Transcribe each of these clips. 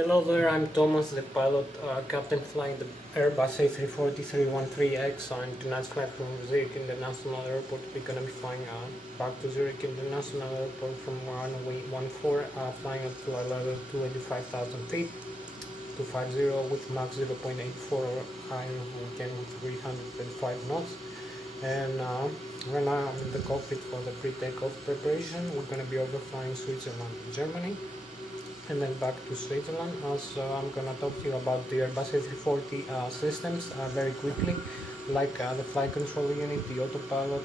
Hello there, I'm Thomas, the pilot, captain flying the Airbus A340 313X on tonight's flight from Zurich International Airport. We're going to be flying back to Zurich International Airport from runway 14, flying up to a level 285,000 feet to 50 with Mach 0.84, again with 335 knots. And right now I'm in the cockpit for the pre-takeoff preparation. We're going to be overflying Switzerland and Germany, and then back to Switzerland. So I'm gonna talk to you about the Airbus A340 systems very quickly, like the flight control unit, the autopilot,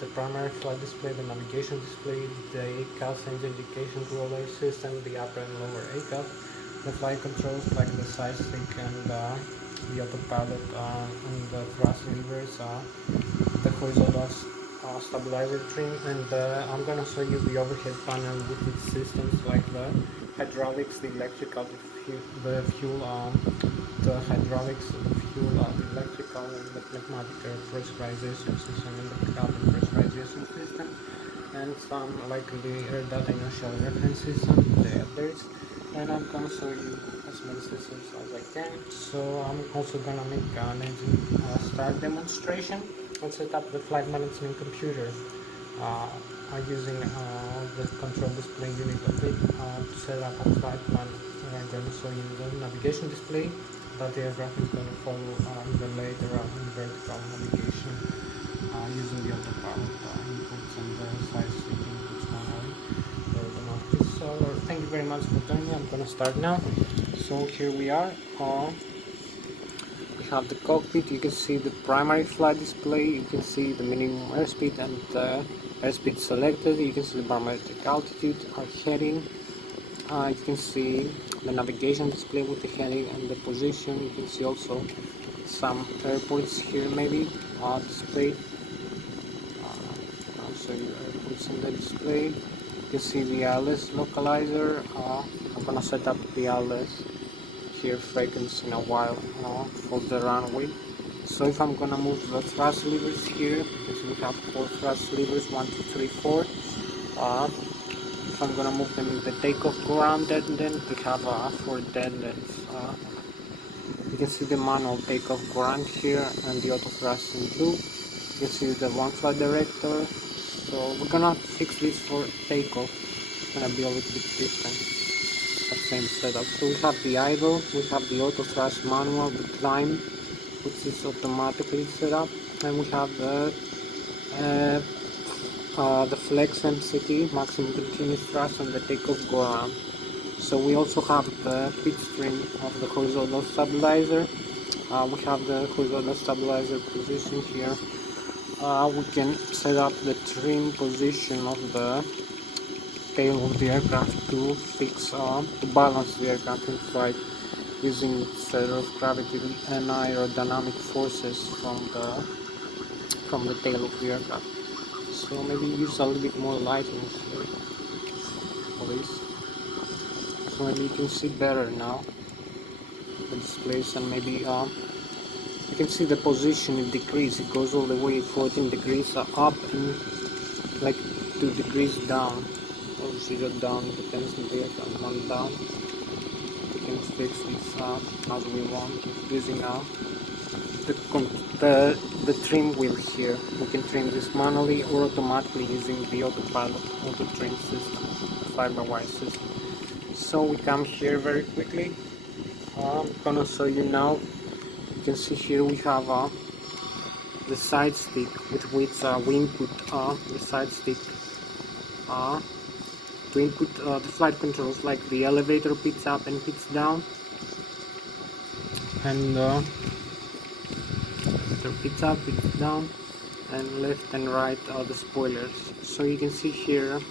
the primary flight display, the navigation display, the ACAS engine indication roller system, the upper and lower ACAS, the flight controls like the side stick and the autopilot and the thrust levers, the horizontal stabilizer trim, and I'm gonna show you the overhead panel with its systems like the hydraulics, the electrical, the fuel, the hydraulics, the fuel, the electrical, and the pneumatic pressurization system, and the cabin pressurization system, and some like the air data inertial reference system, the others. And I'm gonna show you as many systems as I can. So I'm also gonna make an engine start demonstration and set up the flight management computer using the control display unit of it to set up a flight plan. And I'm going to show you the navigation display that the aircraft is going to follow even later in vertical navigation using the autopilot inputs and the side stick inputs manually. So thank you very much for joining me. I'm going to start now. So here we are. We have the cockpit. You can see the primary flight display, you can see the minimum airspeed and the airspeed selected, you can see the barometric altitude, our heading, you can see the navigation display with the heading and the position. You can see also some airports here maybe displayed. I'll show you airports in the display. You can see the Lszh localizer. I'm gonna set up the Lszh here frequency in a while for the runway. So if I'm gonna move the thrust levers here, because we have 4 thrust levers, 1, 2, 3, 4. If I'm gonna move them in the takeoff ground dead end, we have 4 dead ends. You can see the manual takeoff ground here and the auto thrust in blue. You can see the one flight director. So we're gonna fix this for takeoff. It's gonna be a little bit different. Same setup. So we have the idle, we have the auto thrust manual, the climb, which is automatically set up, and we have the flex MCT, maximum continuous thrust, and the takeoff go around. So we also have the pitch trim of the horizontal stabilizer. We have the horizontal stabilizer position here. We can set up the trim position of the tail of the aircraft to fix to balance the aircraft in flight using center of gravity and aerodynamic forces from the tail of the aircraft. So maybe use a little bit more lighting here, please. So maybe you can see better now the displays, and maybe you can see the position in degrees. It goes all the way 14 degrees up and like 2 degrees down. Or 0 down, depends on the aircraft, 1 down. We can fix this as we want using the trim wheel here. We can trim this manually or automatically using the autopilot auto trim system, the fly-by-wire system. So we come here very quickly. I'm gonna show you now. You can see here we have the side stick with which we input the side stick to input the flight controls like the elevator pitch up and pitch down, and elevator pitch up, pitch down, and left and right the spoilers. So you can see here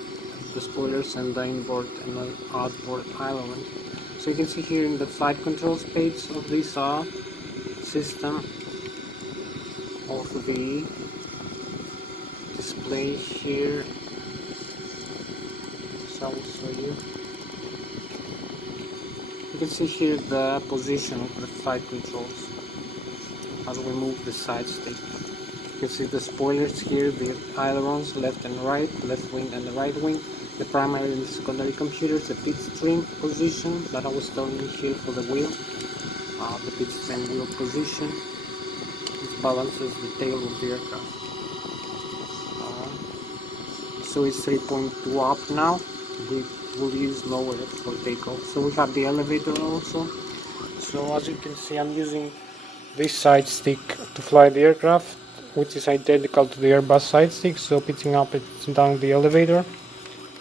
the spoilers and the inboard and the outboard element. So you can see here in the flight controls page of this system of the display here. I will show you. You can see here the position of the flight controls as we move the side stick. You can see the spoilers here, the ailerons left and right, left wing and the right wing. the primary and the secondary computers, the pit stream position that I was telling you here for the wheel, the pit stream wheel position, which balances the tail of the aircraft. So it's 3.2 up now. We will use lower for takeoff. So we have the elevator also. So as you can see, I'm using this side stick to fly the aircraft, which is identical to the Airbus side stick. So pitching up and down the elevator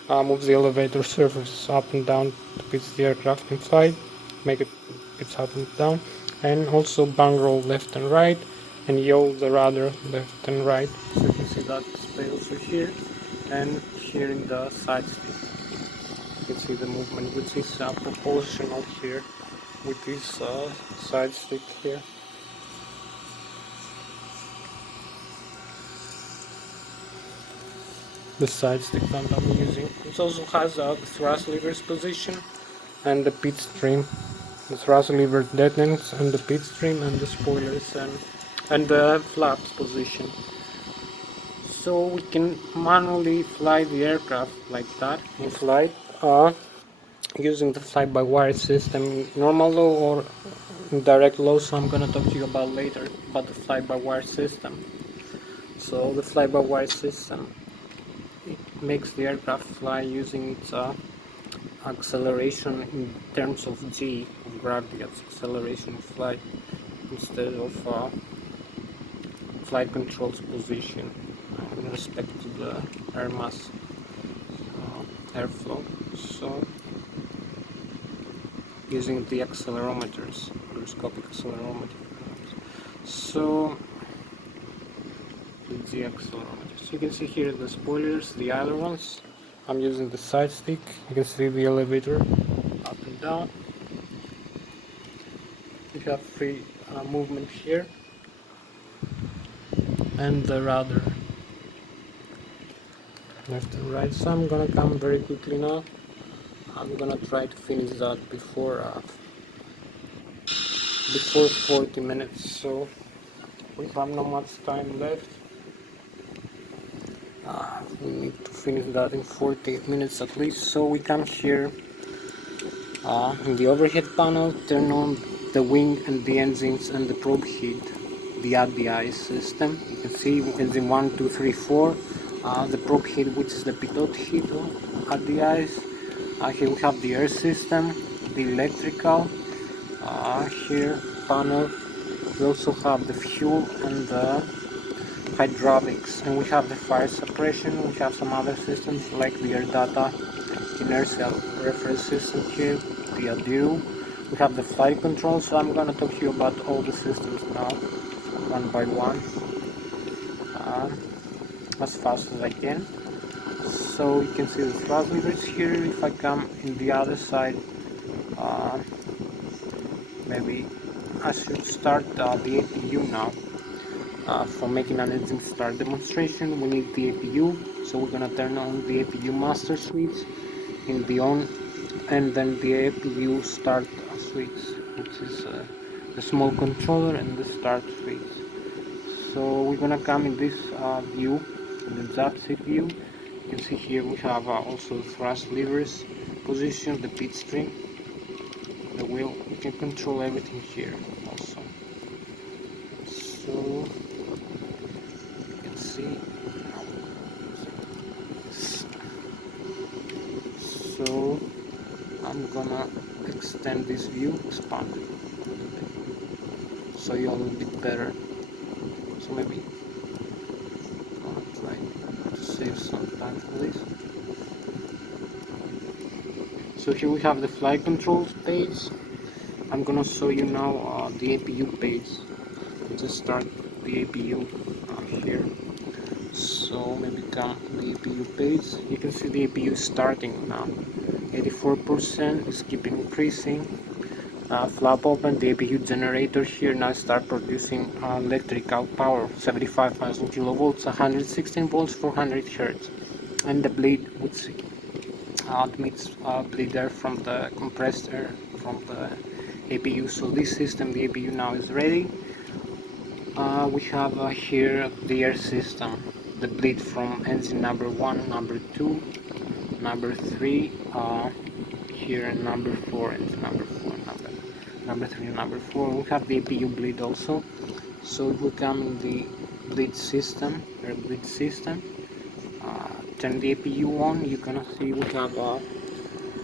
moves the elevator surface up and down to pitch the aircraft in flight, make it pitch up and down, and also bang roll left and right, and yaw the rudder left and right. So you can see that display also here, and here in the side stick you can see the movement, which is proportional here with this side stick here. The side stick that I'm using. It also has a thrust levers position and the pit stream. The thrust lever detonates and the pit stream and the spoilers and the flaps position. So we can manually fly the aircraft like that in flight using the fly-by-wire system, normal low or direct low. So I'm gonna talk to you about later about the fly-by-wire system. So the fly-by-wire system, it makes the aircraft fly using its acceleration in terms of g, of gravity as acceleration of flight, instead of flight control's position in respect to the air mass airflow. So using the accelerometers, gyroscopic accelerometer. So the accelerometers. You can see here the spoilers, the ailerons. I'm using the side stick. You can see the elevator up and down. You have free movement here, and the rudder left and right. So I'm gonna come very quickly now. I'm gonna try to finish that before 40 minutes. So we have not much time left. We need to finish that in 40 minutes at least. So we come here in the overhead panel, turn on the wing and the engines and the probe heat, the ADI system. You can see engine 1, 2, 3, 4. The probe heat, which is the pitot heat ADIs. Here we have the air system, the electrical. Here panel. We also have the fuel and the hydraulics, and we have the fire suppression. We have some other systems like the air data inertial reference system here, the ADIRU. We have the flight control. So I'm going to talk to you about all the systems now, one by one, as fast as I can. So you can see the thrust levers here. If I come in the other side, maybe I should start the APU now. For making an engine start demonstration, we need the APU. So we're gonna turn on the APU master switch in the on, and then the APU start switch, which is the small controller and the start switch. So we're gonna come in this view, in the ZAP CPU. You can see here we have also thrust levers position, the pit stream, the wheel. You can control everything here also. So you can see. So I'm gonna extend this view, expand it a little bit, so you a little bit better. So maybe I'll try to save some time for this. So here we have the flight controls page. I'm gonna show you now the APU page. Just start the APU here. So maybe come the APU page. You can see the APU starting now. 84% is keep increasing. Flap open, the APU generator here now start producing electrical power, 75,000 kilovolts, 116 volts, 400 hertz, and the bleed, which admits bleed air from the compressed air from the APU. So this system, the APU now is ready. We have here the air system, the bleed from engine number 1, number 2, number 3 here, and number 4 and number 3 and number 4. We have the APU bleed also. So it will come in the bleed system, air bleed system. Turn the APU on, you're gonna see we have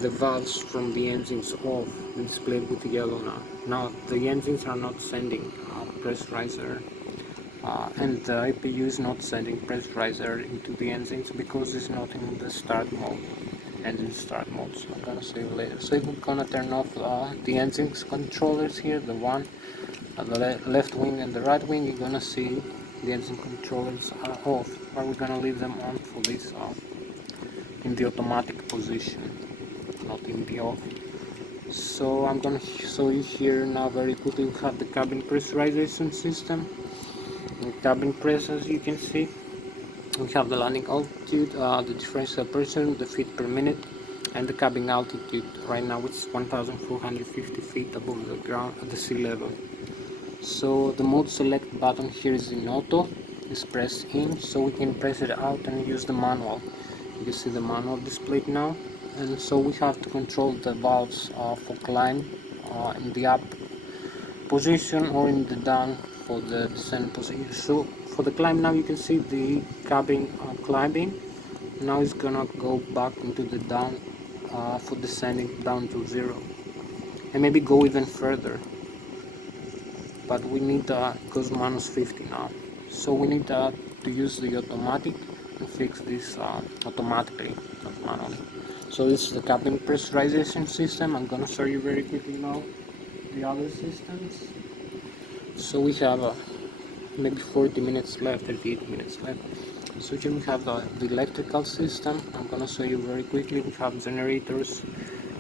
the valves from the engines off, displayed with yellow now. Now the engines are not sending pressurizer, and the APU is not sending pressurizer into the engines because it's not in the start mode, engine start mode. So I'm gonna say later. So we're gonna turn off the engines controllers here, the one at the left wing and the right wing. You're gonna see the engine controllers are off, but we're gonna leave them on for this in the automatic position, not in the off. So I'm gonna show you here now very quickly. We have the cabin pressurization system. The cabin press, as you can see, we have the landing altitude, the differential pressure, the feet per minute, and the cabin altitude. Right now it's 1,450 feet above the ground at the sea level. So the mode select button here is in auto, is pressed in, so we can press it out and use the manual. You can see the manual displayed now, and so we have to control the valves for climb in the up position or in the down for the descent position. So for the climb now, you can see the cabin climbing. Now it's gonna go back into the down for descending down to 0, and maybe go even further. But we need because minus 50 now, so we need to use the automatic and fix this automatically, not manually. So this is the cabin pressurization system. I'm gonna show you very quickly now the other systems. So we have maybe 40 minutes left, 38 minutes left. So here we have the electrical system. I'm gonna show you very quickly. We have generators,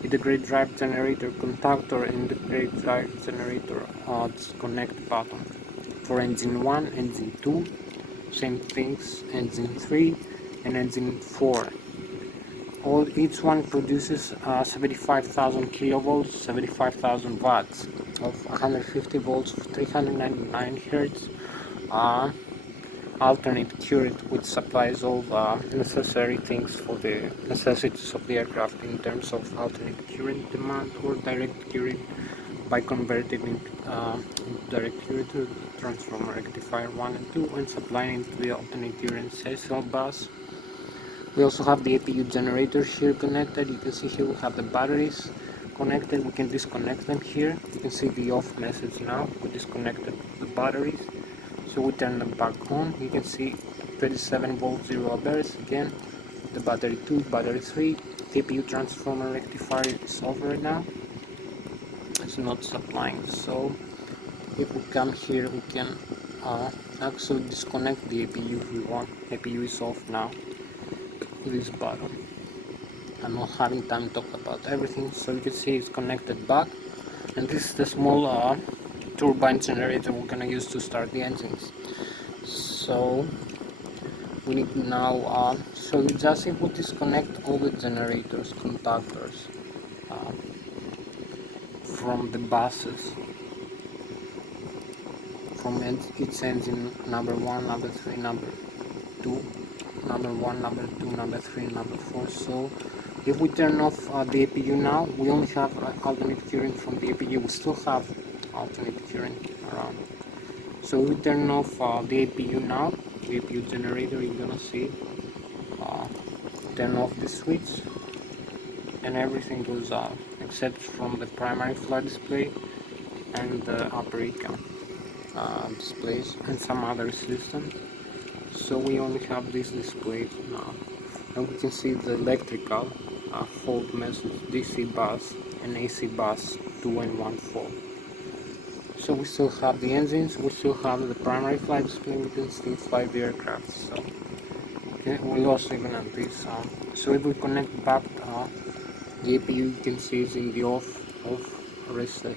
integrated drive generator contactor, integrated drive generator disconnect button. For engine 1, engine 2, same things, engine 3 and engine 4. Each one produces 75,000 kilovolts, 75,000 watts of 150 volts, 399 hertz. Alternate current, which supplies all necessary things for the necessities of the aircraft in terms of alternate current demand or direct current by converting it direct current to the transformer rectifier 1 and 2 and supplying it to the alternate current CSL bus. We also have the APU generator here connected. You can see here we have the batteries connected. We can disconnect them here. You can see the off message now. We disconnected the batteries. So we turn them back on. You can see 37 volt 0 amperes again. The battery 2, battery 3. The APU transformer rectifier is off right now. It's not supplying. So if we come here, we can actually disconnect the APU if we want. APU is off now. This button. I'm not having time to talk about everything. So you can see it's connected back. And this is the small turbine generator we're gonna use to start the engines. So we need now so you just simply disconnect all the generators contactors from the buses, from each engine, number 1, number 3, number 2, number 1, number 2, number 3, number 4. So if we turn off the APU now, we only have alternate current from the APU. We still have alternate current around. So we turn off the APU now, the APU generator. You're gonna see turn off the switch and everything goes out except from the primary flight display and the upper econ displays and some other systems. So we only have these displays now, and we can see the electrical fault message, DC bus and AC bus 2 and 1 fault. So we still have the engines, we still have the primary flight display, we can still fly the aircraft. So okay, we also even have this. So if we connect back the APU, you can see it's in the off reset.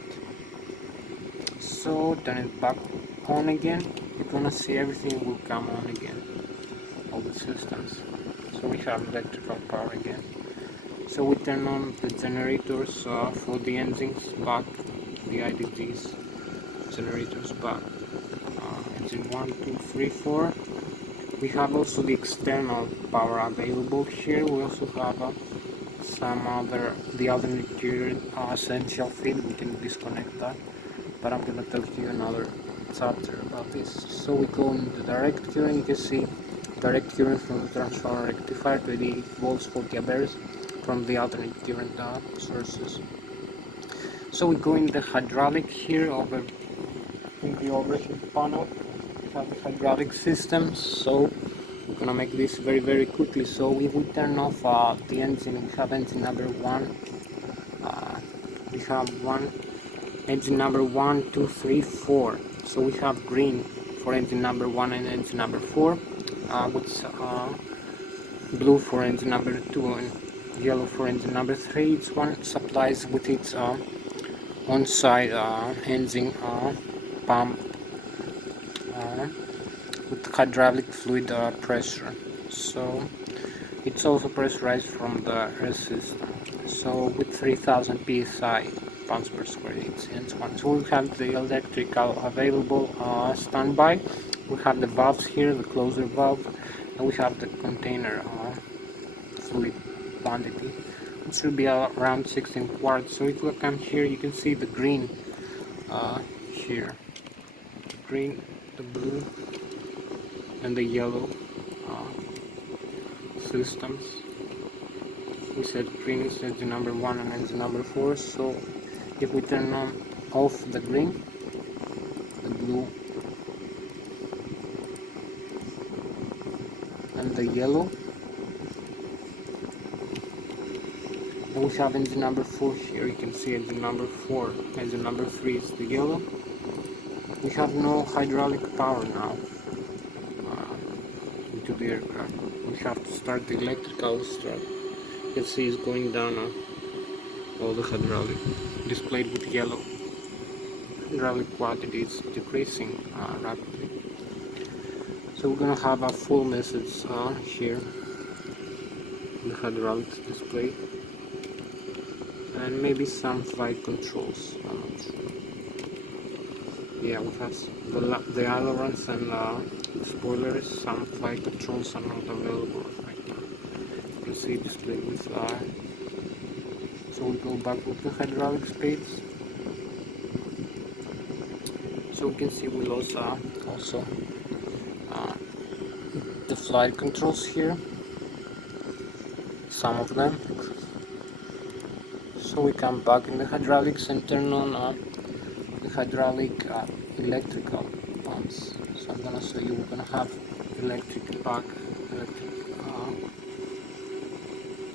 So turn it back on again, you're gonna see everything will come on again, all the systems. So we have electrical power again. So we turn on the generators for the engines back, the IDGs generators back. Engine 1, 2, 3, 4. We have also the external power available here. We also have the alternate current essential feed. We can disconnect that, but I'm gonna talk to you another chapter about this. So we go into direct current. You can see direct current from the transformer rectifier, 20 volts, 40 amperes from the alternate current sources. So we go in the hydraulic here over in the overhead panel. We have the hydraulic system. So we're gonna make this very quickly. So if we turn off the engine, we have engine number 1. We have engine number 1, 2, 3, 4. So we have green for engine number 1 and engine number 4, with blue for engine number 2 and yellow for engine number 3. Each one supplies with its on-site engine pump with hydraulic fluid pressure. So it's also pressurized from the air system. So with 3000 psi pounds per square inch. So we have the electrical available standby. We have the valves here, the closer valve, and we have the container fluid quantity, which should be around 16 quarts. So if we come here, you can see the green here, green, the blue, and the yellow systems. We said green is engine number 1 and engine number 4. So if we turn off the green, the blue, and the yellow, and we have engine number 4 here. You can see engine number 4, engine number 3 is the yellow. We have no hydraulic power now into the aircraft. We have to start the electrical start. You can see it's going down all the hydraulic, displayed with yellow. Hydraulic quantity is decreasing rapidly. So we're gonna have a full message here, the hydraulics display, and maybe some flight controls. I'm not sure. Yeah, we have the ailerons and spoilers. Some flight controls are not available right now. You can see displayed with so we go back with the hydraulic speeds. So we can see we lost also the flight controls here, some of them. So we come back in the hydraulics and turn on the hydraulic electrical pumps. So I'm gonna show you. We're gonna have electric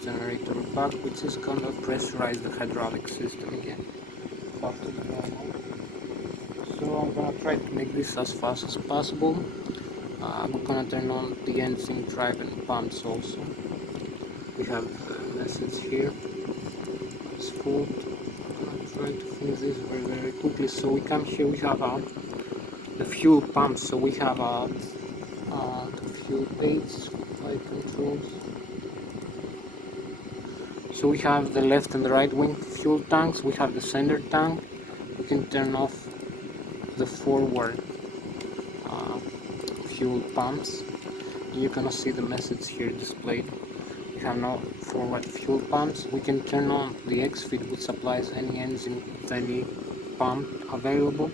generator back, which is gonna pressurize the hydraulic system again back to the normal. So I'm gonna try to make this as fast as possible. We're gonna turn on the engine, drive, and pumps also. We have the message here. It's full. I'm gonna try to finish this very quickly. So we come here. We have the fuel pumps. So we have the fuel page, flight controls. So we have the left and the right wing fuel tanks. We have the center tank. We can turn off the forward fuel pumps. You're gonna see the message here displayed. We have no forward fuel pumps. We can turn on the X-feed, which supplies any engine with any pump available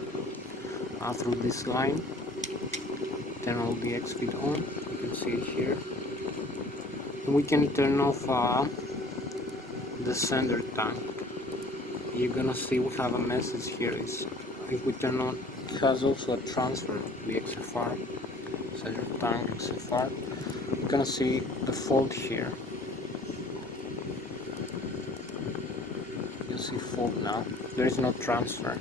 through this line. Turn all the X-feed on. You can see it here. We can turn off the center tank. You're gonna see we have a message here. If we turn on, it has also a transfer of the XFR, center tank XFR. You're gonna see the fault here. You see fault now. There is no transfer.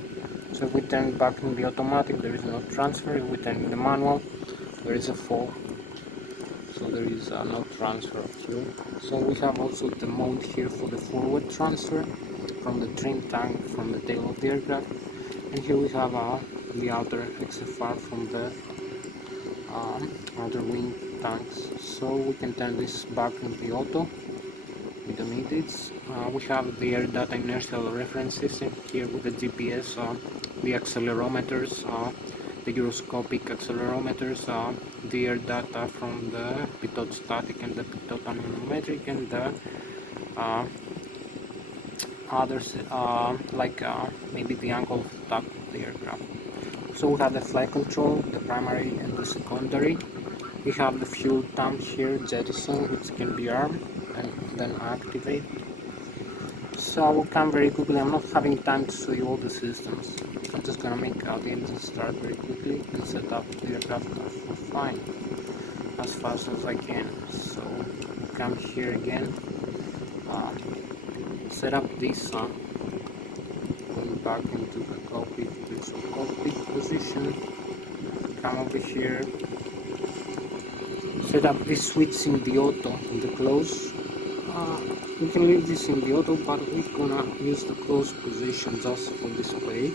So if we turn back in the automatic, there is no transfer. If we turn in the manual, there is a fault. So there is no transfer of fuel. So we have also the mode here for the forward transfer from the trim tank, from the tail of the aircraft. And here we have the outer XFR from the outer wing tanks. So we can turn this back in the auto. We don't need it. We have the air data inertial reference system here with the GPS, the accelerometers, the gyroscopic accelerometers, the air data from the pitot static and the pitot anemometric, and the others, like maybe the angle of attack of the aircraft. So we have the flight control, the primary and the secondary. We have the fuel tank here, jettison, which can be armed and then activate. So I will come very quickly. I'm not having time to show you all the systems. I'm just gonna make the engine start very quickly and set up the aircraft for flying as fast as I can. So come here again, set up this, going back into the cockpit position, come over here, set up this switch in the auto, in the close. We can leave this in the auto, but we're gonna use the close position just for display.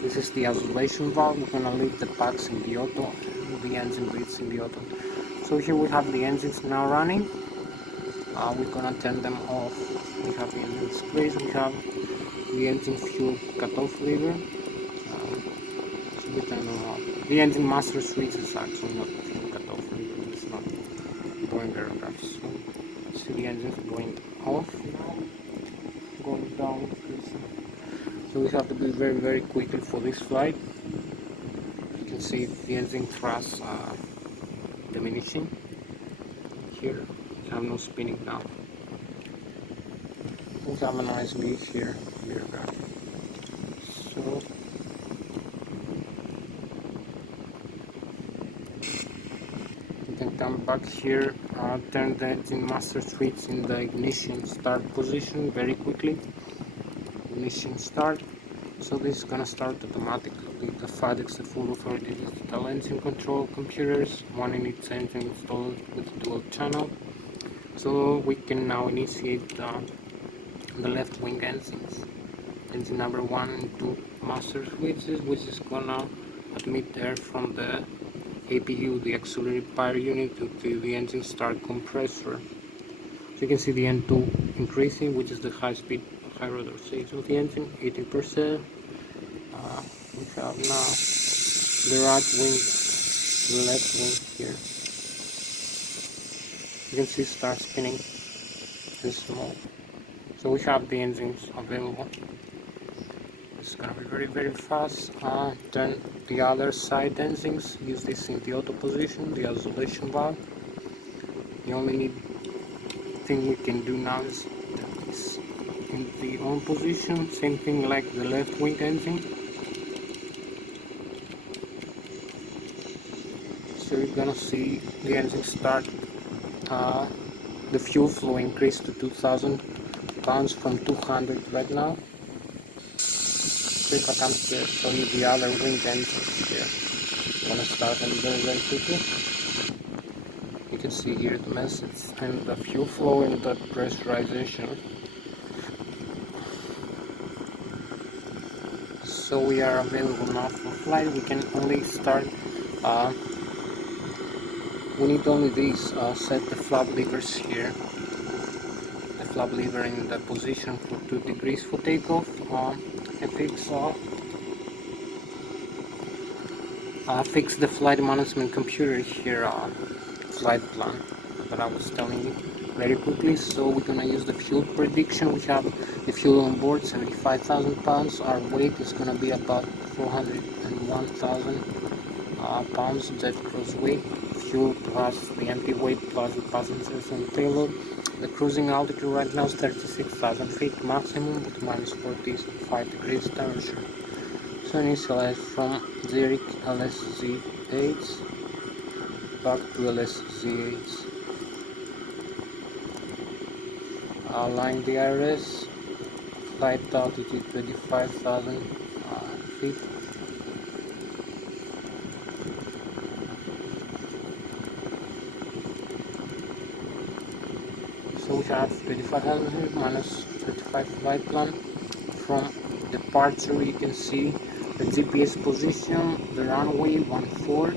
This is the isolation valve. We're gonna leave the packs in the auto, the engine breathes in the auto. So here we have the engines now running. We're gonna turn them off. We have the engine displays. We have the engine fuel cutoff lever. So we turn them off. The engine master switch is actually not fuel cutoff lever. It's not Boeing aircraft. So see the engines going off now, going down. So we have to be very quickly for this flight. You can see the engine thrust diminishing. Here we have no spinning now. We have a nice view here, the aircraft. So you can come back here, turn the engine master switch in the ignition start position very quickly. Ignition start. So this is gonna start automatically. The FADEX, the full authority digital engine control computers, one in each engine installed with dual channel. So we can now initiate the left wing engines. Engine number 1 and 2 master switches, which is gonna admit air from the APU, the auxiliary power unit, to the engine start compressor. So you can see the N2 increasing, which is the high speed, high rotor stage of the engine, 80%. We have now the right wing, the left wing here. You can see start spinning and small. So we have the engines available. It's gonna be very fast. Turn the other side engines, use this in the auto position, the isolation valve. The only thing we can do now is turn this in the on position, same thing like the left wing engine. So you're gonna see the engine start, the fuel flow increase to 2000 pounds from 200 right now. So if I come here, show you the other wing engines here. I'm gonna start them very quickly. You can see here the message and the fuel flow and the pressurization. So we are available now for flight. We can only start, we need only these, set the flap levers here. The flap lever in the position for 2 degrees for takeoff, and fix the flight management computer here, flight plan that I was telling you very quickly. So we're gonna use the fuel prediction. We have the fuel on board, 75,000 pounds. Our weight is gonna be about 401,000 pounds dead cross weight. Fuel plus the empty weight plus the passengers and payload. The cruising altitude right now is 36,000 feet maximum with minus 45 degrees temperature. So initialize from Zurich Lszh back to Lszh. Align the IRS, flight altitude 25,000 feet. So we have 25,000 feet minus 35 flight plan. From departure you can see the GPS position, the runway 14,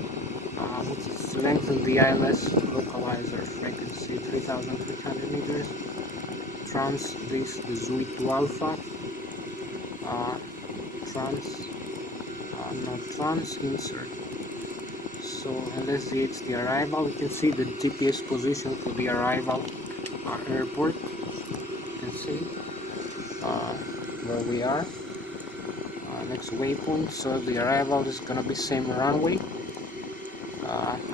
which is lengthen the ILS localizer frequency 3,300 meters. Trans this the Zui to Alpha, trans no trans insert. So Lszh it's the arrival. You can see the GPS position for the arrival airport. You can see where we are. Next waypoint. So the arrival is gonna be same runway.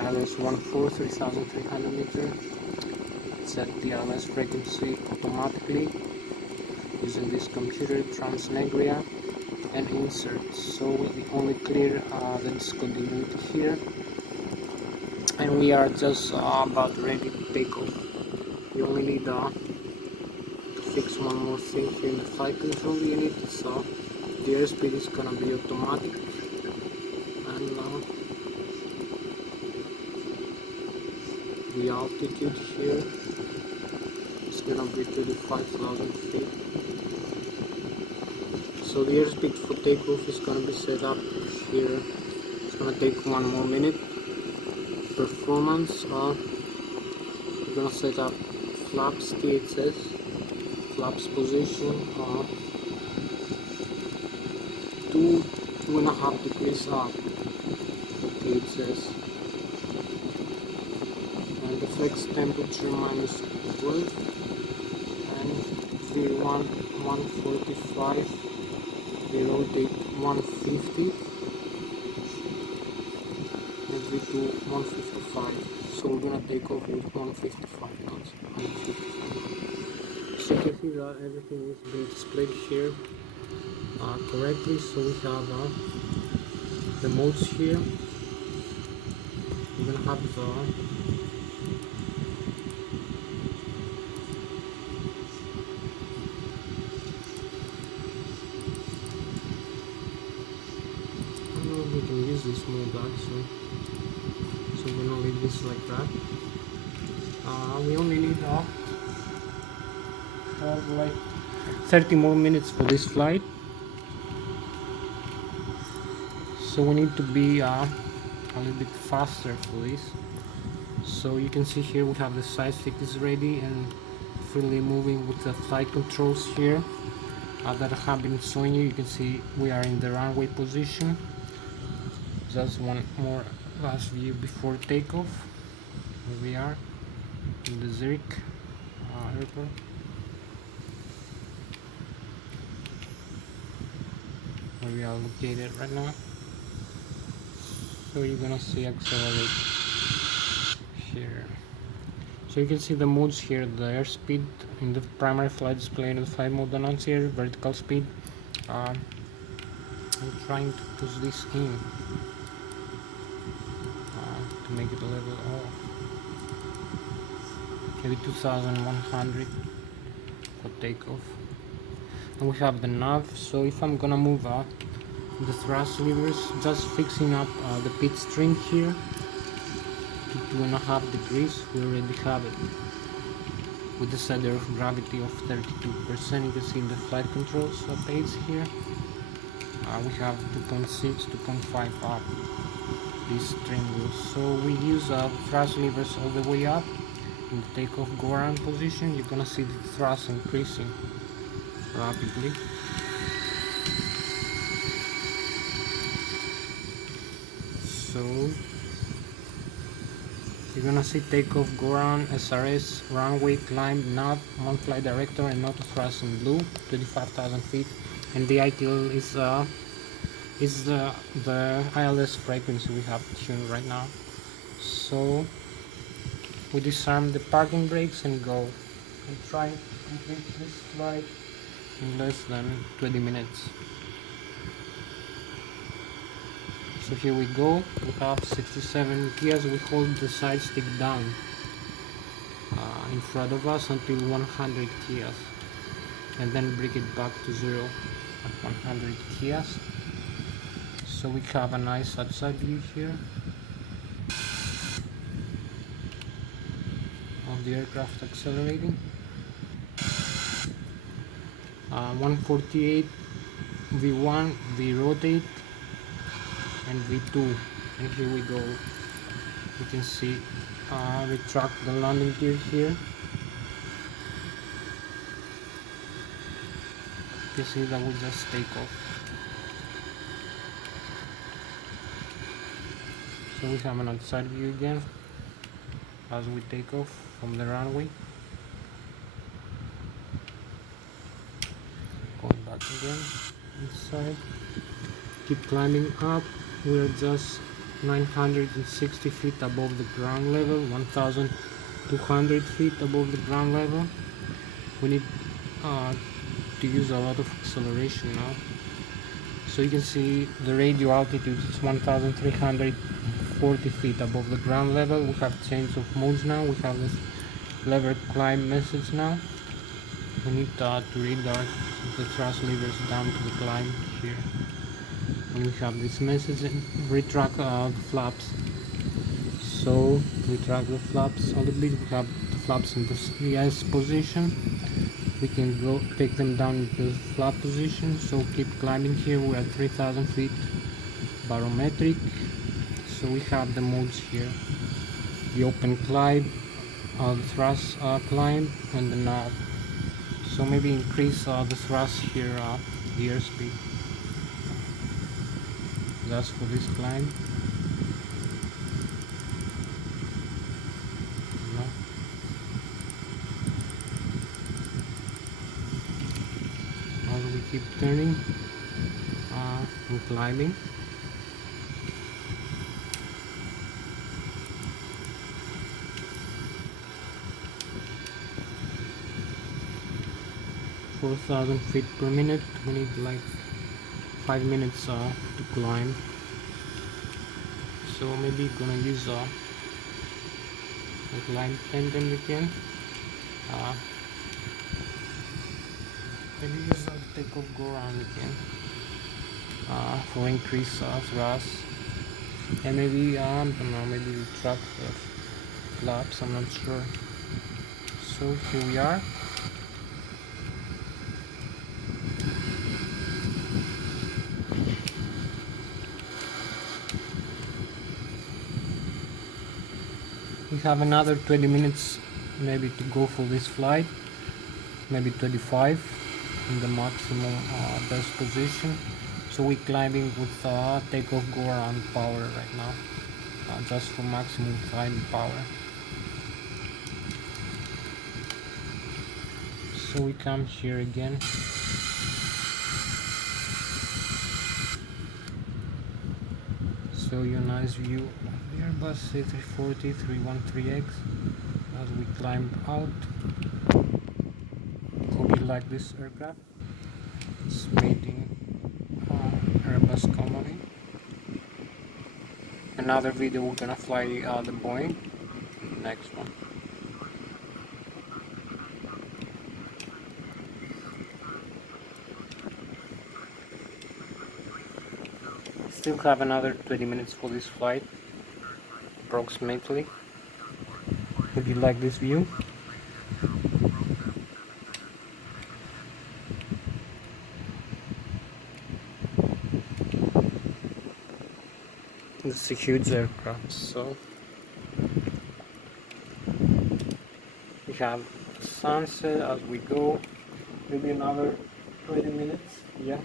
Airbus 14 3,300 meter. Set the ILS frequency automatically using this computer transnegria and insert. So we only clear the discontinuity here, and we are just about ready to take off. We only need to fix one more thing here in the flight control unit. So the airspeed is gonna be automatic, and the altitude here is gonna be 35,000 feet. So the airspeed for takeoff is gonna be set up here. It's gonna take 1 more minute. Performance, we're gonna set up flaps THS, flaps position, 2.5 degrees up for THS, and the flex temperature -12, and V1 145, we rotate 150, and V2 155. So we're gonna take off with 155 knots. 155. So you can see that everything is being displayed here correctly. So we have the modes here. We're gonna have the we can use this mode actually. So we're gonna leave this like that. We only need like 30 more minutes for this flight. So we need to be a little bit faster for this. So you can see here we have the side stick is ready and freely moving with the flight controls here that I have been showing you. You can see we are in the runway position. Just one more last view before takeoff. Here we are in the Zurich airport. Where we are located right now. So you're gonna see accelerate here. So you can see the modes here, the airspeed in the primary flight display in the flight mode announcer, vertical speed. I'm trying to push this in to make it a level off. Maybe 2,100 for takeoff. And we have the nav. So if I'm gonna move the thrust levers, just fixing up the pitch string here to 2.5 degrees. We already have it with the center of gravity of 32%. You can see in the flight controls page here. We have 2.6, 2.5 up these string wheels. So we use thrust levers all the way up. In the takeoff go around position, you're gonna see the thrust increasing rapidly. So you're gonna see takeoff go around, SRS, runway, climb, nav, on flight director, and auto thrust in blue, 25,000 feet, and the ITL is the ILS frequency we have tuned right now. So we disarm the parking brakes and go and try to complete this flight in less than 20 minutes. So here we go. We have 67 gears. We hold the side stick down in front of us until 100 gears, and then bring it back to 0 at 100 gears. So we have a nice outside view here of the aircraft accelerating. 148 V1, V rotate, and V2, and here we go. You can see retract the landing gear here. You can see that we just take off So we have an outside view again as we take off from the runway. Going back again inside. Keep climbing up. We're just 960 feet above the ground level, 1200 feet above the ground level. We need to use a lot of acceleration now. So you can see the radio altitude is 1340 feet above the ground level. We have change of modes now. We have this lever climb message now. We need to read the thrust levers down to the climb here. And we have this message and retract the flaps. So retract the flaps a little bit. We have the flaps in the S position. We can go take them down into the flap position. So keep climbing here. We're at 3000 feet barometric. So we have the modes here: the open climb, the thrust climb, and the knob. So maybe increase the thrust here, the airspeed. That's for this climb. No. As we keep turning and climbing. (4,000 feet per minute). We need like 5 minutes to climb. So maybe gonna use a climb tendon again. Maybe use a takeoff go around again for increased thrust. And maybe I don't know, maybe retract the flaps, I'm not sure. So here we are. We have another 20 minutes maybe to go for this flight, maybe 25 in the maximum best position. So we're climbing with takeoff go around power right now, just for maximum time power. So we come here again. Show you a nice view of the Airbus A340 313X as we climb out. Hope you like this aircraft. It's made in Airbus company. Another video we're gonna fly the Boeing. Next one. Still have another 20 minutes for this flight, approximately. If you like this view, it's a huge aircraft. So we have sunset as we go. Maybe another 20 minutes. Yeah,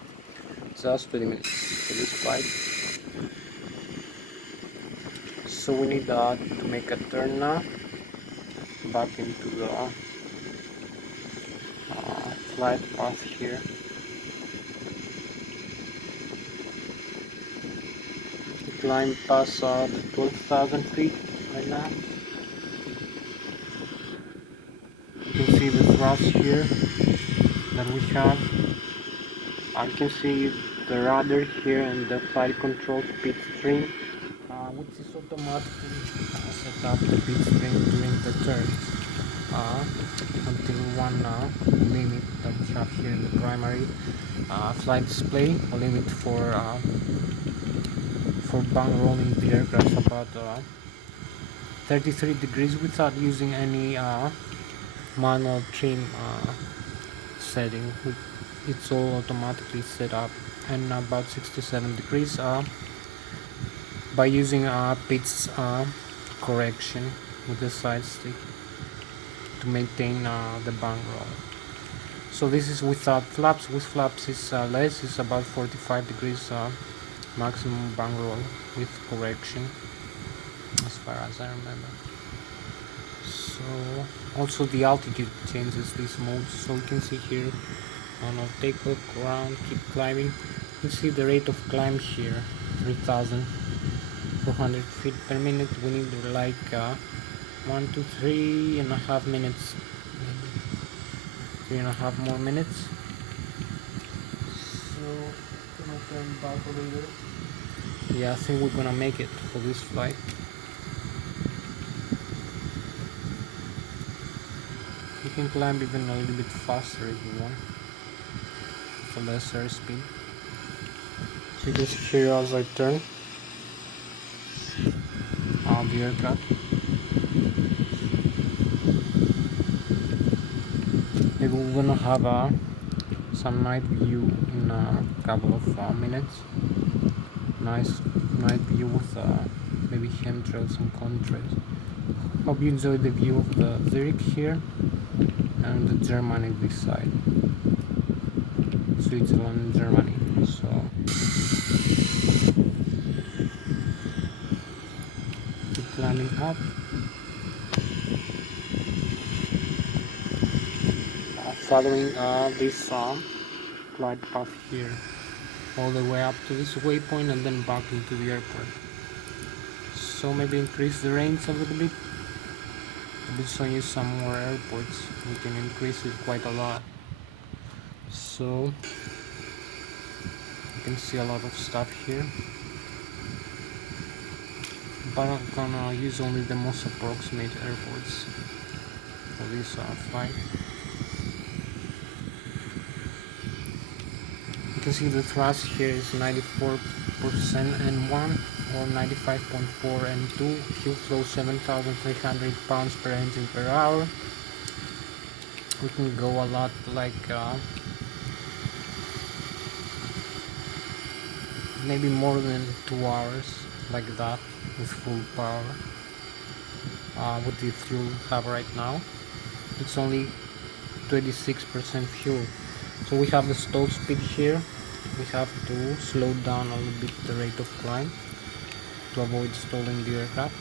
just 20 minutes for this flight. So we need to make a turn now back into the flight path here. We climb past the 12,000 feet right now. You can see the thrust here that we have. I can see the rudder here and the flight control speed stream, which is automatically set up the speed stream during the turns until one limit that we have here in the primary flight display, a limit for bang rolling the aircraft about 33 degrees without using any manual trim setting. It's all automatically set up, and about 67 degrees by using pitch correction with the side stick to maintain the bang roll. So this is without flaps. With flaps is less, it's about 45 degrees maximum bang roll with correction. far as I remember. So also the altitude changes these modes, so you can see here on our takeoff, ground, keep climbing. You can see the rate of climb here, 3,400 feet per minute. We need like 1 to 3.5 minutes, maybe 3.5 more minutes. So I'm gonna turn back a little. Yeah, I think we're gonna make it for this flight. You can climb even a little bit faster if you want, for less airspeed. So you can see here as I turn the aircraft. Maybe we're gonna have some night view in a couple of minutes. Nice night view with maybe chemtrails and contrails. Hope you enjoyed the view of the Zurich here and the Germany this side. Switzerland, Germany. So keep climbing up. Following this flight path here, all the way up to this waypoint and then back into the airport. So maybe increase the range a little bit. I'll be showing you some more airports. We can increase it quite a lot. So you can see a lot of stuff here, but I'm gonna use only the most approximate airports for this flight. You can see the thrust here is 94% N1 or 95.4 N2. Fuel flow 7,300 pounds per engine per hour. We can go a lot, like maybe more than 2 hours like that with full power. With the fuel we have right now, it's only 26% fuel. So we have the stall speed here. We have to slow down a little bit the rate of climb to avoid stalling the aircraft.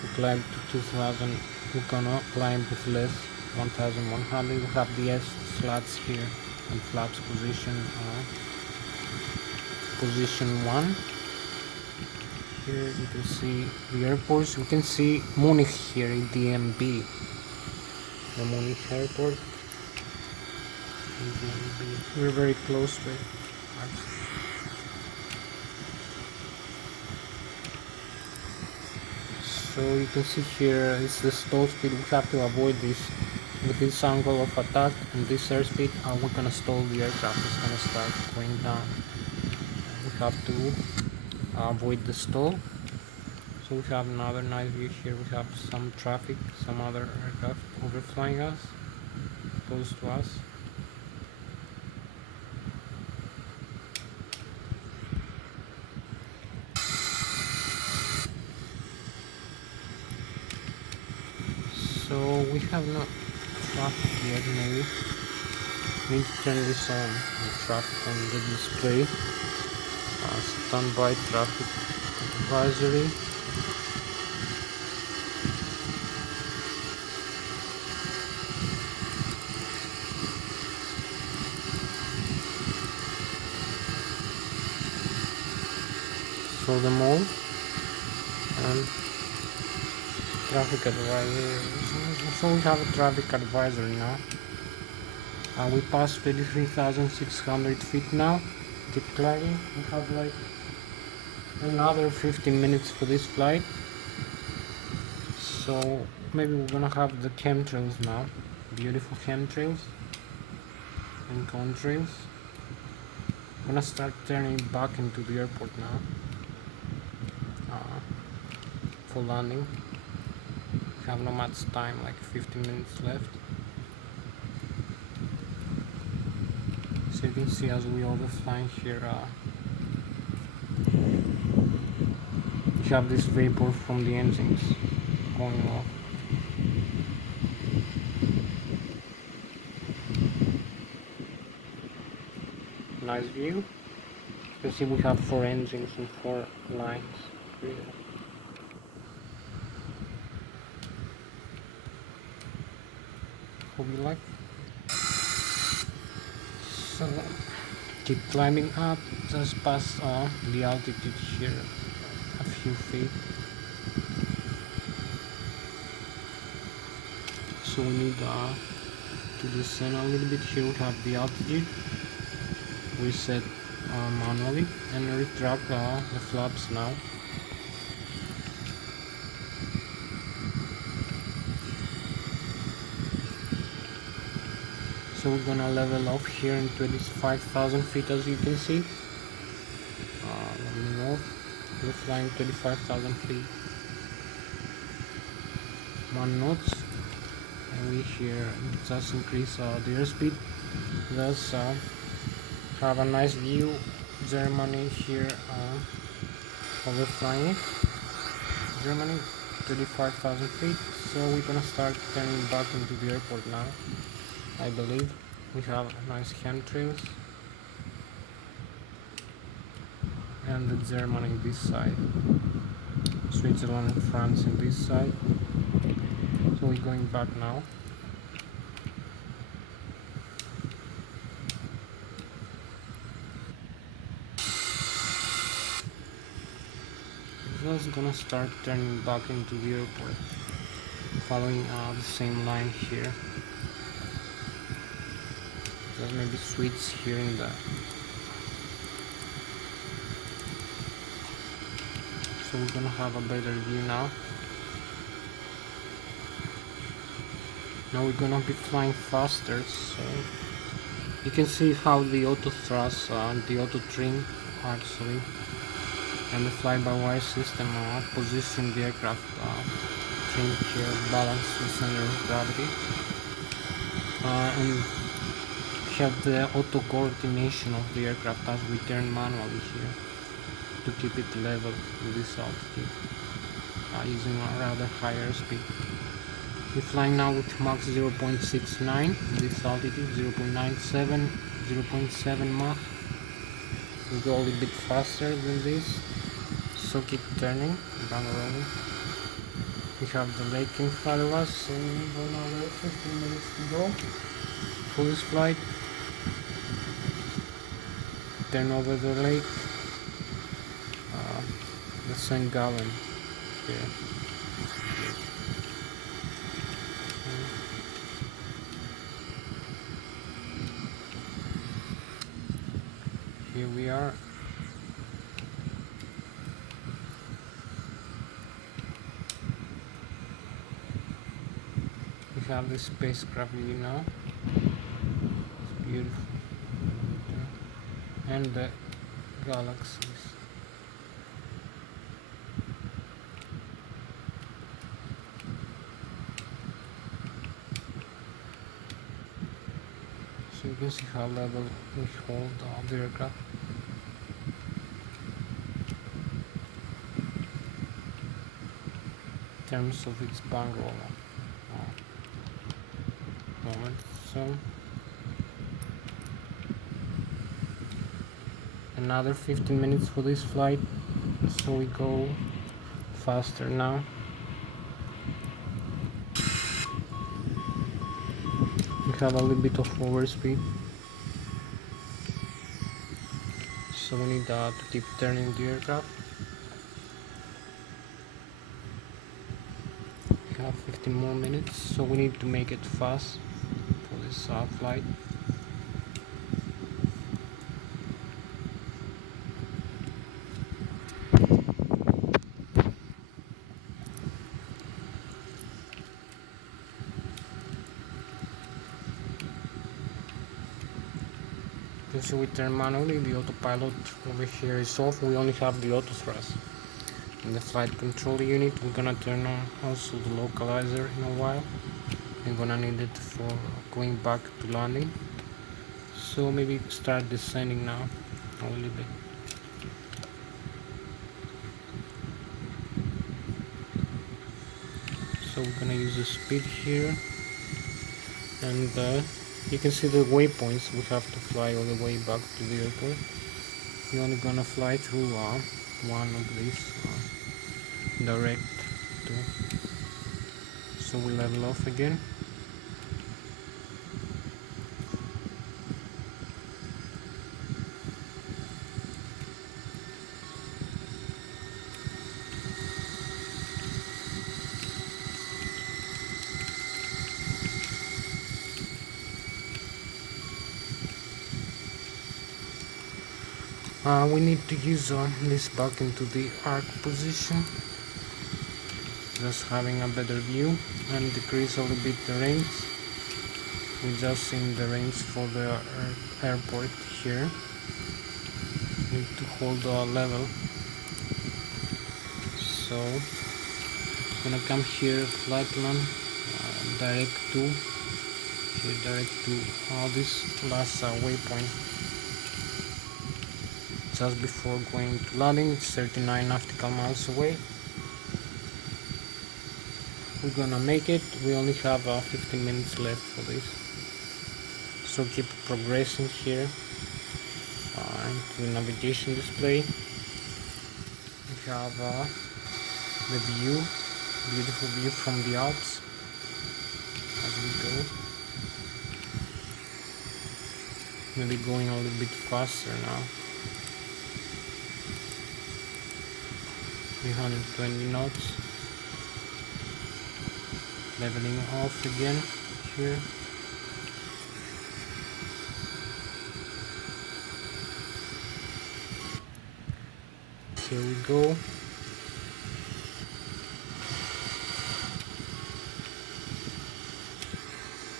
We climb to 2000, we're gonna climb with less 1100. We have the S slats here and flaps position 1. Here you can see the airports. We can see Munich here in DMB, the Munich airport. We're very close to it, actually. So you can see here is the stall speed. We have to avoid this with this angle of attack and this airspeed. We're gonna stall the aircraft. It's gonna start going down. We have to avoid the stall. So we have another nice view here. We have some traffic, some other aircraft overflying us, close to us. So we have not traffic yet, maybe. We need to turn this on, the traffic on the display. Standby traffic advisory. Show them all. And traffic advisory. So we have a traffic advisory now. We passed 23,600 feet now. Keep climbing. We have like another 15 minutes for this flight. So maybe we're gonna have the chemtrails now. Beautiful chemtrails and contrails. I'm gonna start turning back into the airport now for landing. We have not much time, like 15 minutes left. So you can see as we overflying here, we have this vapor from the engines going off. Nice view. You can see we have 4 engines and 4 lines. be like. So keep climbing up just past the altitude here, a few feet. So we need to descend a little bit. Here we have the altitude. Reset manually and retract the flaps now. So we're gonna level off here in 25,000 feet, as you can see. Leveling off. We're flying 25,000 feet. 1 knots, and we here just increase the airspeed. Thus have a nice view. Germany here, overflying it. Germany, 35,000 feet. So we're gonna start turning back into the airport now. I believe we have nice chemtrails, and the Germany this side, Switzerland and France in this side. So we're going back now. Just gonna start turning back into the airport, following the same line here. Just maybe switch here in the. So we're gonna have a better view now. Now we're gonna be flying faster, so you can see how the auto thrust and the auto trim actually, and the fly-by-wire system position the aircraft trim here, balance the center of gravity, and have the auto coordination of the aircraft as we turn manually here to keep it level with this altitude, using a rather higher speed. We're flying now with Mach 0.69, this altitude 0.97, 0.7 Mach. We'll go a little bit faster than this, so keep turning, down rolling. We have the lake in front of us, so we've got another 15 minutes to go for this flight. Turn over the lake, the St. Gallen here. Here we are. We have the spacecraft view now. It's beautiful. And the galaxies. So you can see how level we hold the aircraft. In terms of its bankroll moment. So another 15 minutes for this flight, so we go faster now. We have a little bit of overspeed, so we need to keep turning the aircraft. We have 15 more minutes, so we need to make it fast for this flight. So we turn manually, the autopilot over here is off, we only have the auto thrust. In the flight control unit, we're gonna turn on also the localizer in a while. We're gonna need it for going back to landing. So maybe start descending now a little bit. So we're gonna use the speed here, and you can see the waypoints. We have to fly all the way back to the airport. We're only gonna fly through one of these direct two. So we level off again. We need to use this back into the arc position, just having a better view, and decrease a little bit the range. We just seen the range for the airport here. Need to hold the level. So gonna come here, flight plan, direct to here, direct to this last waypoint. Just before going to landing, it's 39 nautical miles away. We're gonna make it. We only have 15 minutes left for this, so keep progressing here into navigation display. We have the view, beautiful view from the Alps as we go. Maybe going a little bit faster now. 320 knots. Leveling off again here. Here we go.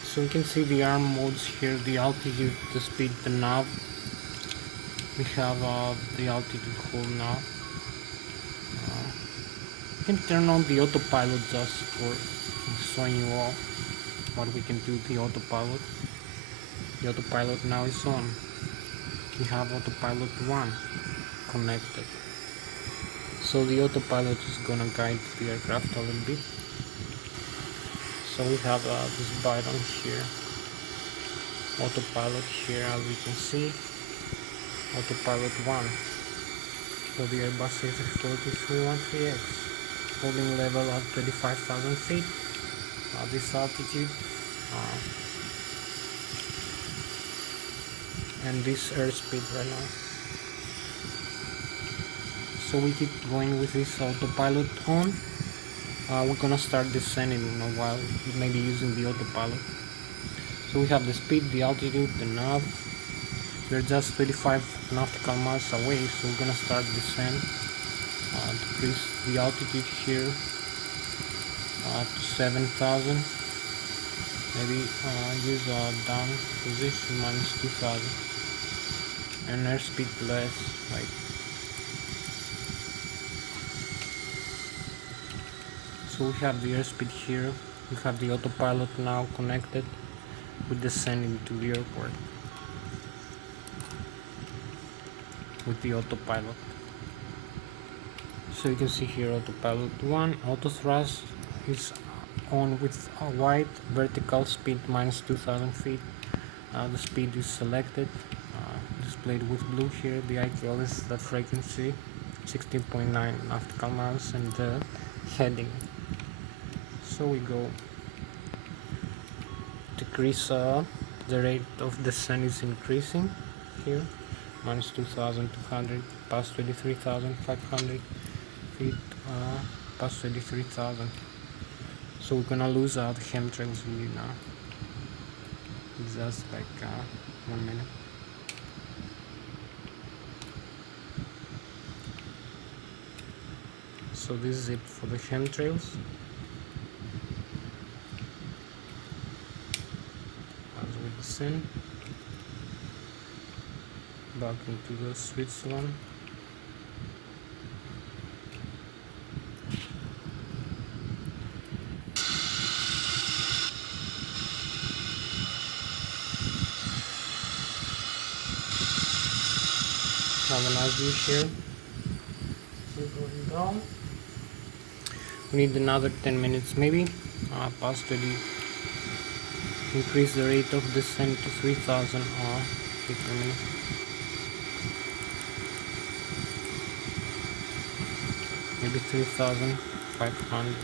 So you can see the arm modes here, the altitude, the speed, the nav. We have the altitude hold now. You can turn on the autopilot just for showing you all what we can do with the autopilot. The autopilot now is on. We have autopilot 1 connected. So the autopilot is gonna guide the aircraft a little bit. So we have this button here, autopilot here, as we can see, autopilot 1 for the Airbus A340-313X, holding level at 35,000 feet, this altitude, and this airspeed right now. So we keep going with this autopilot on. We're gonna start descending in a while. We may be using the autopilot. So we have the speed, the altitude, the nav. We're just 35 nautical miles away, so we're gonna start descent. Decrease the altitude here to 7,000. Maybe use a down position -2,000, and airspeed less, like. So we have the airspeed here, we have the autopilot now connected with descending to the airport with the autopilot. So you can see here autopilot 1, auto thrust is on with a wide vertical speed -2,000 feet. The speed is selected, displayed with blue here. The IQL is the frequency, 16.9 nautical miles, and the heading. So we go decrease, the rate of descent is increasing here, -2,200, past 23,500 feet, past 23,000. So we're gonna lose the chemtrails really now. It's just like 1 minute. So this is it for the chemtrails. Back into the Switzerland. Have a nice view here. We're going down. We need another 10 minutes maybe, past 30. Increase the rate of descent to 3,000 feet per minute. Maybe 3,500.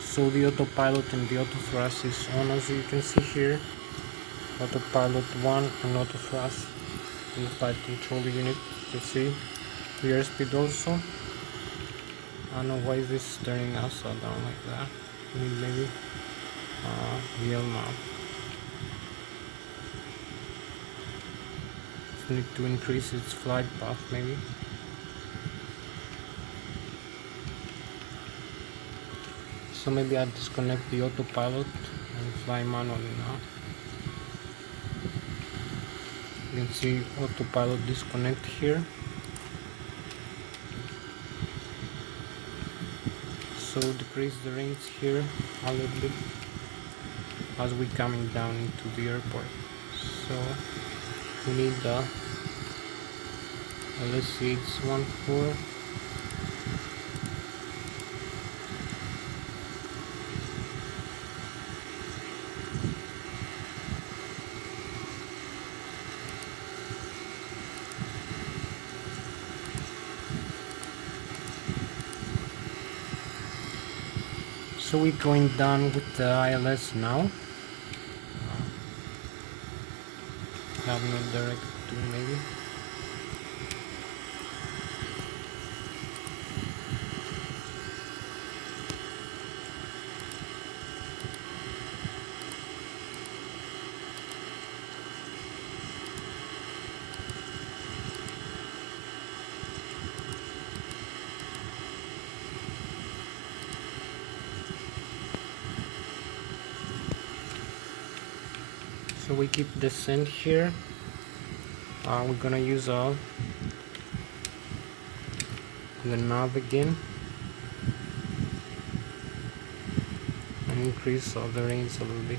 So the autopilot and the auto thrust is on, as you can see here. Autopilot 1 and auto thrust in the flight control unit. You see the airspeed also. I don't know why this is turning upside down like that. Maybe VL map. need to increase its flight path maybe. So maybe I'll disconnect the autopilot and fly manually now. You can see autopilot disconnect here. So decrease the range here a little bit as we're coming down into the airport. So we need the Lszh 14. So we're going down with the ILS now. Have no direct to maybe. So we keep descent here. We're gonna use the nav again and increase the range a little bit,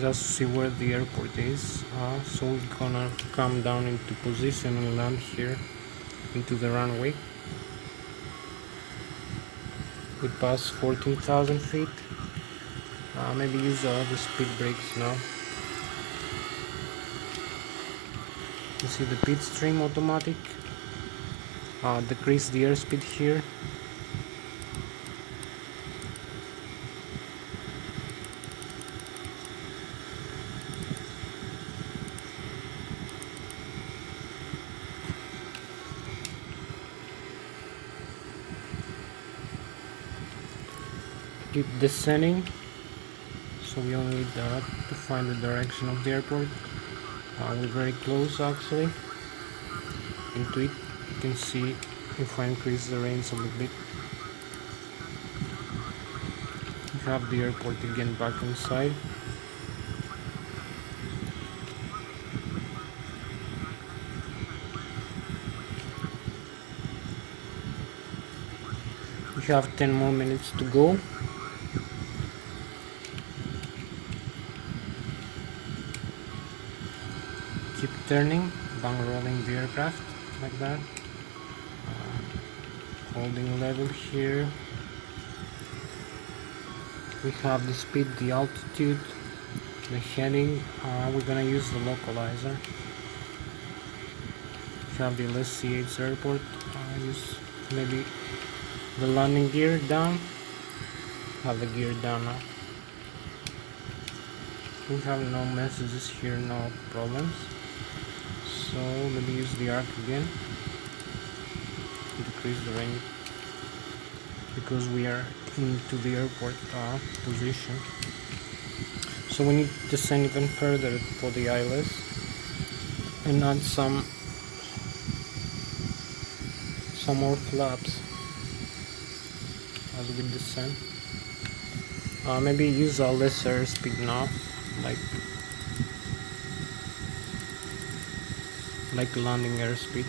just to see where the airport is. So we're gonna come down into position and land here into the runway. We pass 14,000 feet. Maybe use the speed brakes now. You see the pit stream automatic. Decrease the airspeed here. Keep descending. So we only need to find the direction of the airport. We're very close actually into it. You can see if I increase the range a little bit, you have the airport again back inside. We have 10 more minutes to go. Keep turning, bang rolling the aircraft like that. Holding level here. We have the speed, the altitude, the heading. We're gonna use the localizer. We have the Lszh airport. Use maybe the landing gear down. Have the gear down now. We have no messages here, no problems. So maybe use the arc again to decrease the range because we are into the airport position. So we need to descend even further for the ILS and add some more flaps as we descend. Maybe use a lesser speed now, like landing airspeed.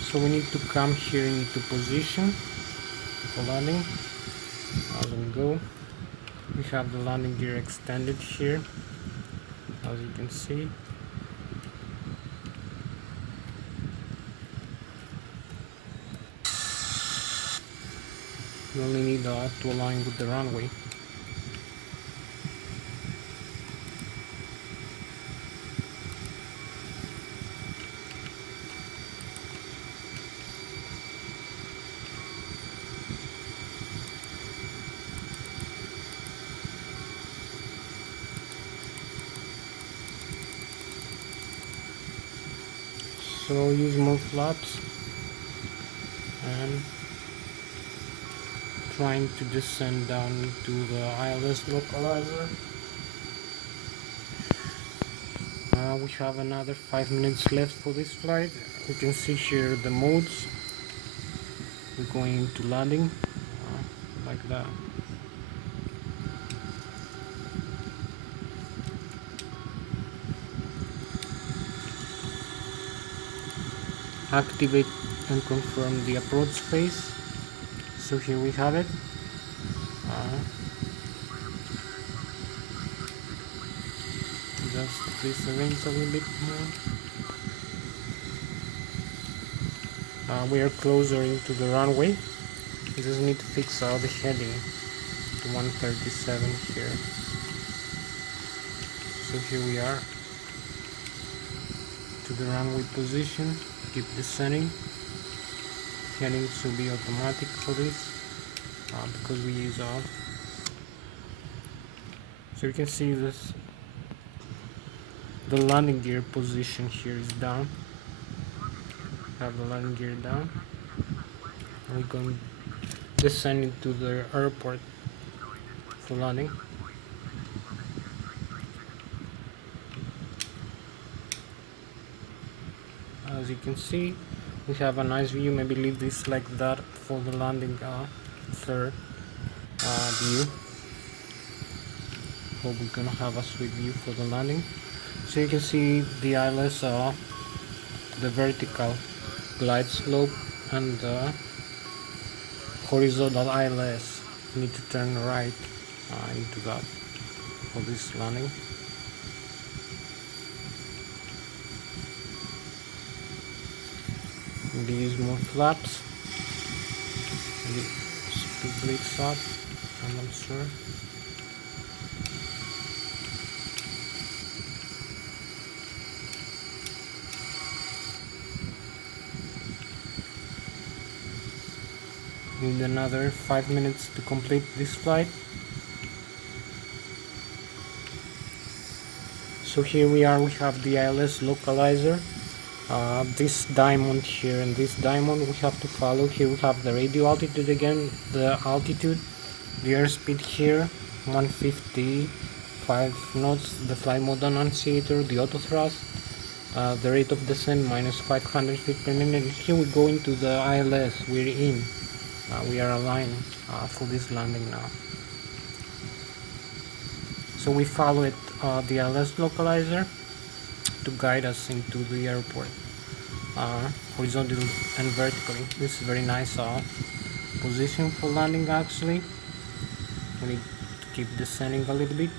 So we need to come here into position for landing. As we go, we have the landing gear extended here, as you can see. We only need to align with the runway. So use more flaps and trying to descend down to the Lszh localizer. We have another 5 minutes left for this flight. You can see here the modes. We're going into landing like that. Activate and confirm the approach phase. So here we have it. Just please arrange a little bit more. We are closer into the runway. We just need to fix the heading to 137 here. So here we are to the runway position. Keep descending. Heading should be automatic for this because we use off. So you can see this. The landing gear position here is down. Have the landing gear down. And we're going descending to the airport for landing. As you can see, we have a nice view. Maybe leave this like that for the landing third view. Hope we're gonna have a sweet view for the landing. So you can see the Lszh, the vertical glide slope and the horizontal Lszh. Need to turn right into that for this landing. Maybe use more flaps. Maybe speed brakes up. I'm not sure. Need another 5 minutes to complete this flight. So here we are, we have the Lszh localizer. This diamond here and this diamond we have to follow. Here we have the radio altitude again, the altitude, the airspeed here, 155 knots, the flight mode annunciator, the auto thrust, the rate of descent minus 500 feet per minute. Here we go into the Lszh, we're in. We are aligned for this landing now. So we follow it, the Lszh localizer to guide us into the airport, horizontally and vertically. This is very nice position for landing actually. We need to keep descending a little bit.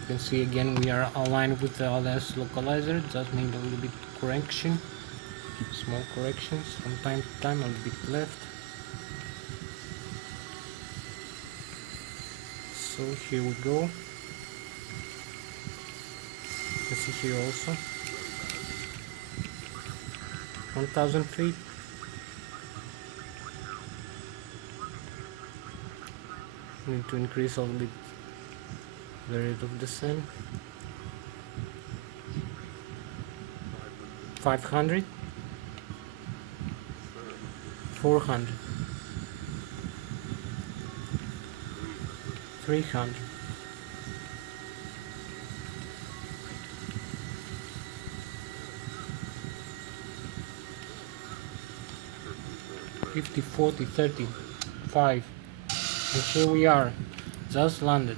You can see again we are aligned with the Lszh localizer. Just made a little bit correction, small corrections from time to time, a little bit left. So here we go. You can see here also 1000 feet. Need to increase a little bit the rate of descent. 500, 400, 300. 50, 40, 30, 5. And here we are, just landed.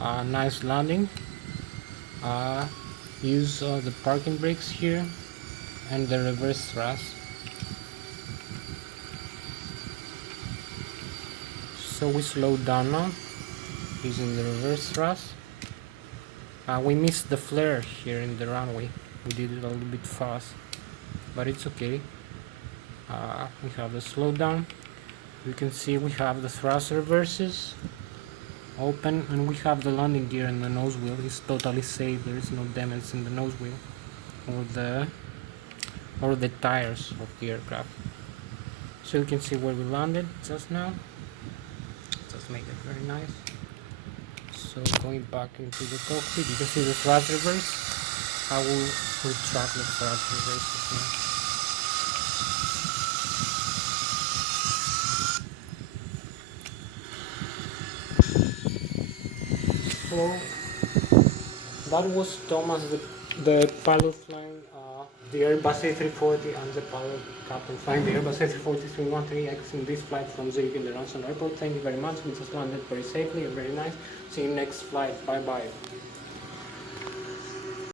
Nice landing. Use the parking brakes here and the reverse thrust. So we slowed down now using the reverse thrust. We missed the flare here in the runway. We did it a little bit fast, but it's okay. We have the slowdown. You can see we have the thrust reverses open, and we have the landing gear and the nose wheel is totally safe. There is no damage in the nose wheel or the tires of the aircraft. So you can see where we landed just now. Just made it very nice. So going back into the cockpit, you can see the thrust reverse. I will full throttle for authorization. So that was Thomas, the pilot flying the Airbus A340 and the pilot captain flying the Airbus A340-313X in this flight from Zurich International Airport. Thank you very much. We just landed very safely and very nice. See you next flight. Bye bye.